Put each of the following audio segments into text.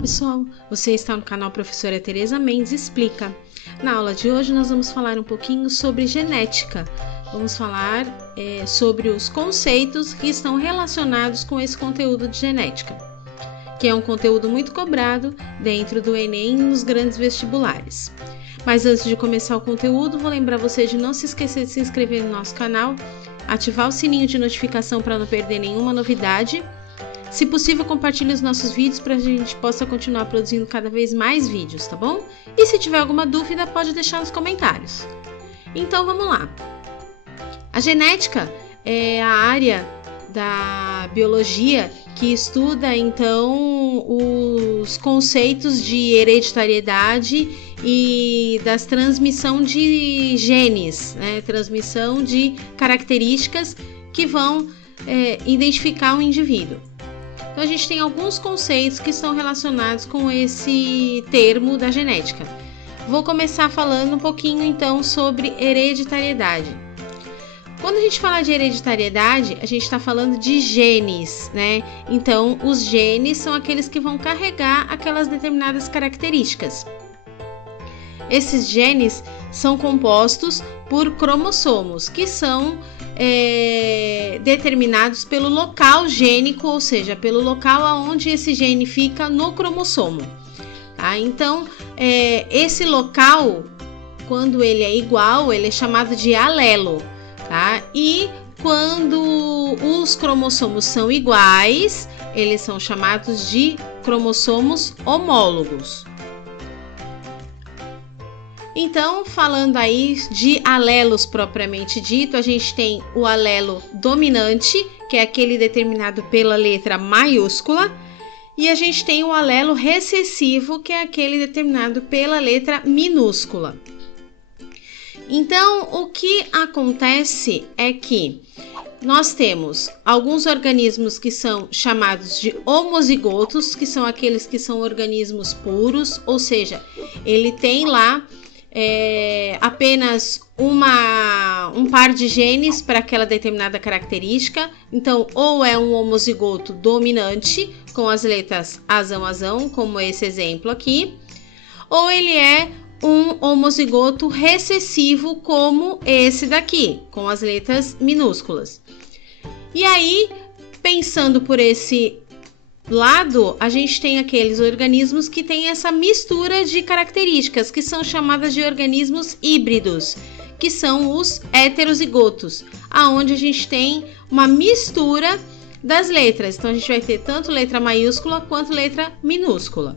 pessoal, você está no canal Professora Tereza Mendes Explica. Na aula de hoje nós vamos falar um pouquinho sobre genética. Vamos falar sobre os conceitos que estão relacionados com esse conteúdo de genética, que é um conteúdo muito cobrado dentro do Enem e nos grandes vestibulares. Mas antes de começar o conteúdo, vou lembrar você de não se esquecer de se inscrever no nosso canal, ativar o sininho de notificação para não perder nenhuma novidade. Se possível, compartilhe os nossos vídeos para a gente possa continuar produzindo cada vez mais vídeos, tá bom? E se tiver alguma dúvida, pode deixar nos comentários. Então, vamos lá. A genética é a área da biologia que estuda, então, os conceitos de hereditariedade e das transmissão de genes, né? Transmissão de características que vão identificar um indivíduo. Então, a gente tem alguns conceitos que estão relacionados com esse termo da genética. Vou começar falando um pouquinho, então, sobre hereditariedade. Quando a gente fala de hereditariedade, a gente está falando de genes, né? Então, os genes são aqueles que vão carregar aquelas determinadas características. Esses genes são compostos por cromossomos, que são determinados pelo local gênico, ou seja, pelo local onde esse gene fica no cromossomo. Tá? Então, esse local, quando ele é igual, ele é chamado de alelo. Tá? E quando os cromossomos são iguais, eles são chamados de cromossomos homólogos. Então, falando aí de alelos propriamente dito, a gente tem o alelo dominante, que é aquele determinado pela letra maiúscula, e a gente tem o alelo recessivo, que é aquele determinado pela letra minúscula. Então, o que acontece é que nós temos alguns organismos que são chamados de homozigotos, que são aqueles que são organismos puros, ou seja, ele tem lá apenas um par de genes para aquela determinada característica. Então, ou é um homozigoto dominante, com as letras azão, como esse exemplo aqui, ou ele é um homozigoto recessivo, como esse daqui, com as letras minúsculas. E aí, pensando por esse lado, a gente tem aqueles organismos que têm essa mistura de características, que são chamadas de organismos híbridos, que são os heterozigotos, aonde a gente tem uma mistura das letras. Então, a gente vai ter tanto letra maiúscula quanto letra minúscula.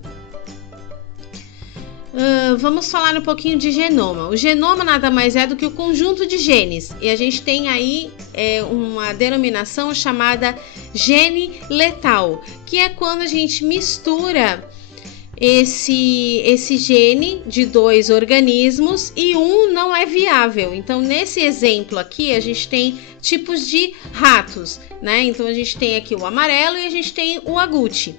Vamos falar um pouquinho de genoma. O genoma nada mais é do que o conjunto de genes. E a gente tem aí uma denominação chamada gene letal, que é quando a gente mistura esse gene de dois organismos e um não é viável. Então, nesse exemplo aqui, a gente tem tipos de ratos, né? Então, a gente tem aqui o amarelo e a gente tem o agouti.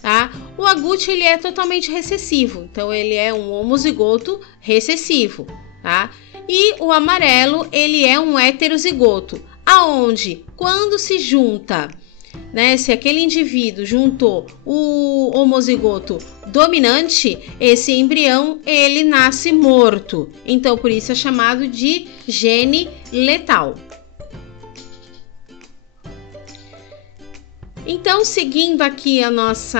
Tá? O agouti, ele é totalmente recessivo, então ele é um homozigoto recessivo, tá? E o amarelo, ele é um heterozigoto, aonde quando se junta, né, se aquele indivíduo juntou o homozigoto dominante, esse embrião, ele nasce morto. Então, por isso é chamado de gene letal. Então, seguindo aqui a nosso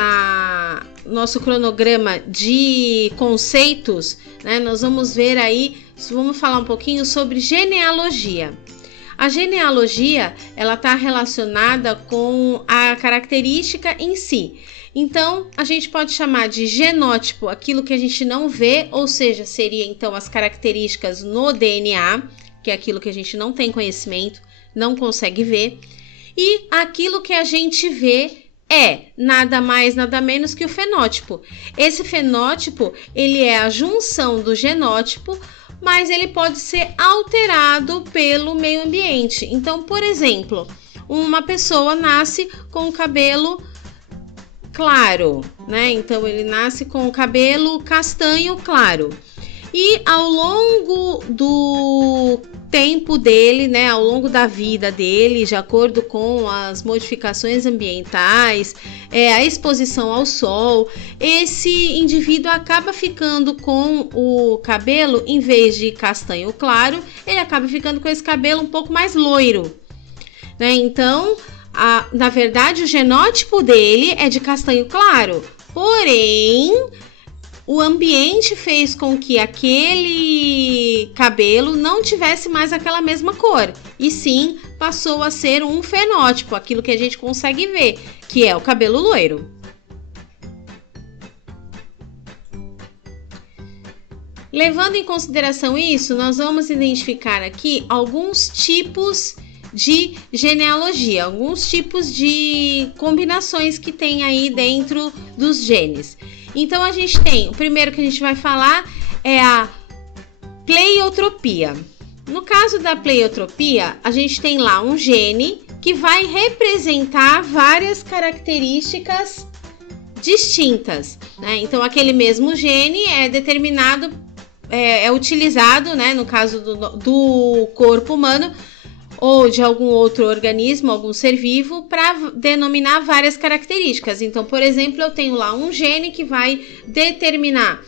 cronograma de conceitos, né, nós vamos ver aí, vamos falar um pouquinho sobre genealogia. A genealogia, ela está relacionada com a característica em si. Então, a gente pode chamar de genótipo aquilo que a gente não vê, ou seja, seria então as características no DNA, que é aquilo que a gente não tem conhecimento, não consegue ver. E aquilo que a gente vê é nada mais, nada menos que o fenótipo. Esse fenótipo, ele é a junção do genótipo, mas ele pode ser alterado pelo meio ambiente. Então, por exemplo, uma pessoa nasce com o cabelo claro, né? Então, ele nasce com o cabelo castanho claro. E ao longo tempo dele, né, ao longo da vida dele, de acordo com as modificações ambientais, a exposição ao sol, esse indivíduo acaba ficando com o cabelo, em vez de castanho claro, ele acaba ficando com esse cabelo um pouco mais loiro, né? Então, na verdade, o genótipo dele é de castanho claro, porém o ambiente fez com que aquele cabelo não tivesse mais aquela mesma cor, e sim passou a ser um fenótipo, aquilo que a gente consegue ver, que é o cabelo loiro. Levando em consideração isso, nós vamos identificar aqui alguns tipos de genealogia, alguns tipos de combinações que tem aí dentro dos genes. Então a gente tem, o primeiro que a gente vai falar é a pleiotropia. No caso da pleiotropia, a gente tem lá um gene que vai representar várias características distintas, né? Então aquele mesmo gene é determinado, é utilizado, né, no caso do corpo humano ou de algum outro organismo, algum ser vivo, para denominar várias características. Então, por exemplo, eu tenho lá um gene que vai determinar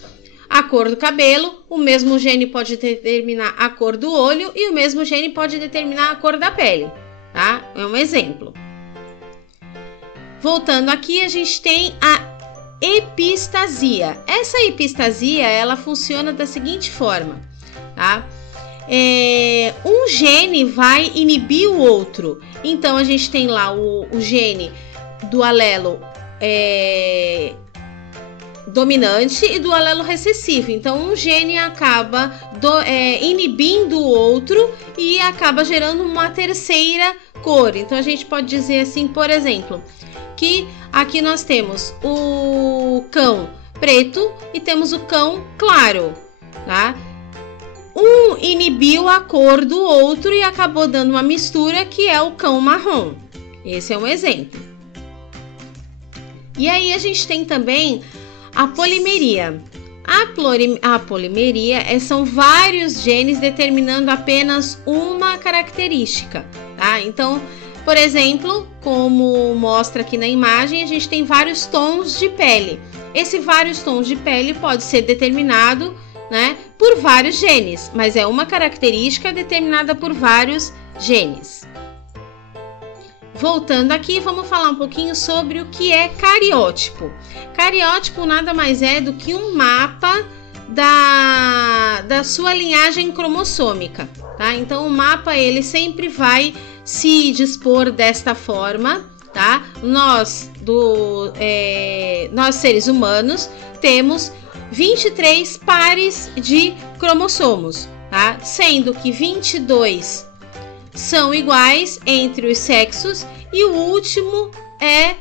a cor do cabelo, o mesmo gene pode determinar a cor do olho e o mesmo gene pode determinar a cor da pele, tá? É um exemplo. Voltando aqui, a gente tem a epistasia. Essa epistasia, ela funciona da seguinte forma, tá? Um gene vai inibir o outro. Então a gente tem lá o gene do alelo dominante e do alelo recessivo. Então um gene acaba inibindo o outro e acaba gerando uma terceira cor. Então a gente pode dizer assim, por exemplo, que aqui nós temos o cão preto e temos o cão claro, tá? Um inibiu a cor do outro e acabou dando uma mistura que é o cão marrom. Esse é um exemplo. E aí a gente tem também a polimeria. A polimeria são vários genes determinando apenas uma característica, tá? Então, por exemplo, como mostra aqui na imagem, a gente tem vários tons de pele. Esse vários tons de pele pode ser determinado, né, por vários genes, mas é uma característica determinada por vários genes. Voltando aqui, vamos falar um pouquinho sobre o que é cariótipo. Cariótipo nada mais é do que um mapa da sua linhagem cromossômica, tá? Então o mapa ele sempre vai se dispor desta forma, tá? Nós seres humanos temos 23 pares de cromossomos, tá? Sendo que 22 são iguais entre os sexos e o último é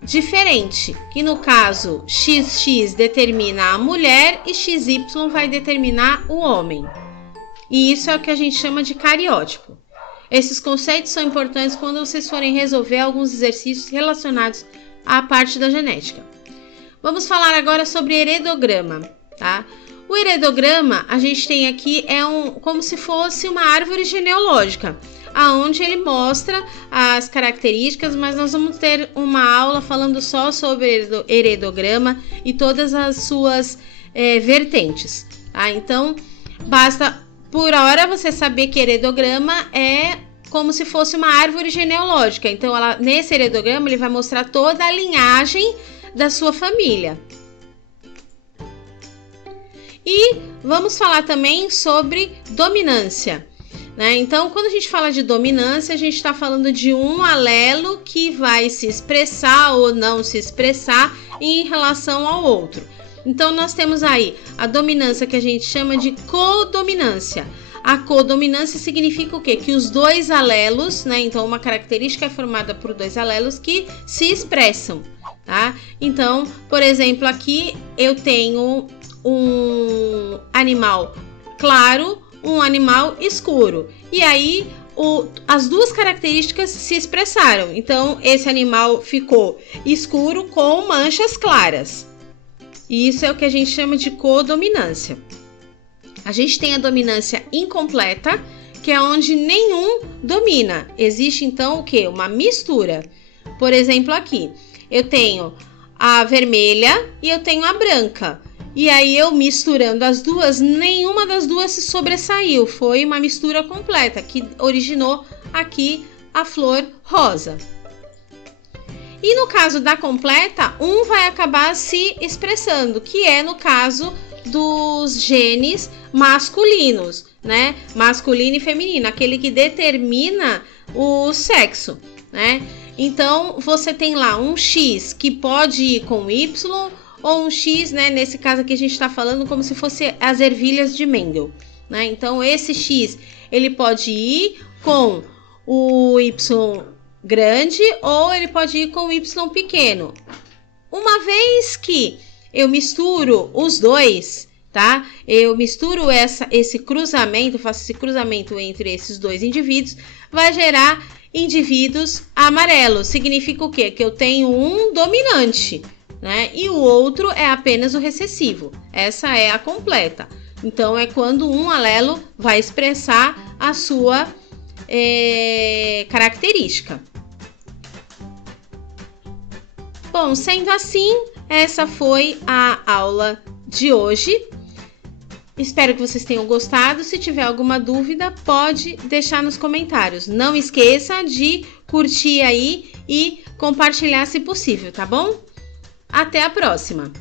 diferente, que no caso XX determina a mulher e XY vai determinar o homem. E isso é o que a gente chama de cariótipo. Esses conceitos são importantes quando vocês forem resolver alguns exercícios relacionados à parte da genética. Vamos falar agora sobre heredograma, tá? O heredograma, a gente tem aqui, como se fosse uma árvore genealógica, aonde ele mostra as características, mas nós vamos ter uma aula falando só sobre heredograma e todas as suas vertentes, tá? Então, basta por hora você saber que heredograma é como se fosse uma árvore genealógica. Então, nesse heredograma, ele vai mostrar toda a linhagem da sua família. E vamos falar também sobre dominância, né? Então, quando a gente fala de dominância, a gente está falando de um alelo que vai se expressar ou não se expressar em relação ao outro. Então, nós temos aí a dominância que a gente chama de codominância. A codominância significa o quê? Que os dois alelos, né? Então, uma característica é formada por dois alelos que se expressam, tá? Então, por exemplo, aqui eu tenho um animal claro, um animal escuro. E aí, as duas características se expressaram. Então, esse animal ficou escuro com manchas claras. E isso é o que a gente chama de codominância. A gente tem a dominância incompleta, que é onde nenhum domina. Existe então o quê? Uma mistura. Por exemplo, aqui eu tenho a vermelha e eu tenho a branca. E aí eu misturando as duas, nenhuma das duas se sobressaiu. Foi uma mistura completa que originou aqui a flor rosa. E no caso da completa, um vai acabar se expressando, que é no caso dos genes masculinos, né? Masculino e feminino, aquele que determina o sexo, né? Então, você tem lá um X que pode ir com Y ou um X, né? Nesse caso aqui a gente está falando como se fosse as ervilhas de Mendel, né? Então, esse X, ele pode ir com o Y grande ou ele pode ir com o Y pequeno. Uma vez que eu misturo os dois, tá? Eu misturo esse cruzamento, faço esse cruzamento entre esses dois indivíduos, vai gerar indivíduos amarelos. Significa o quê? Que eu tenho um dominante, né? E o outro é apenas o recessivo. Essa é a completa. Então, é quando um alelo vai expressar a sua característica. Bom, sendo assim, essa foi a aula de hoje. Espero que vocês tenham gostado. Se tiver alguma dúvida, pode deixar nos comentários. Não esqueça de curtir aí e compartilhar se possível, tá bom? Até a próxima!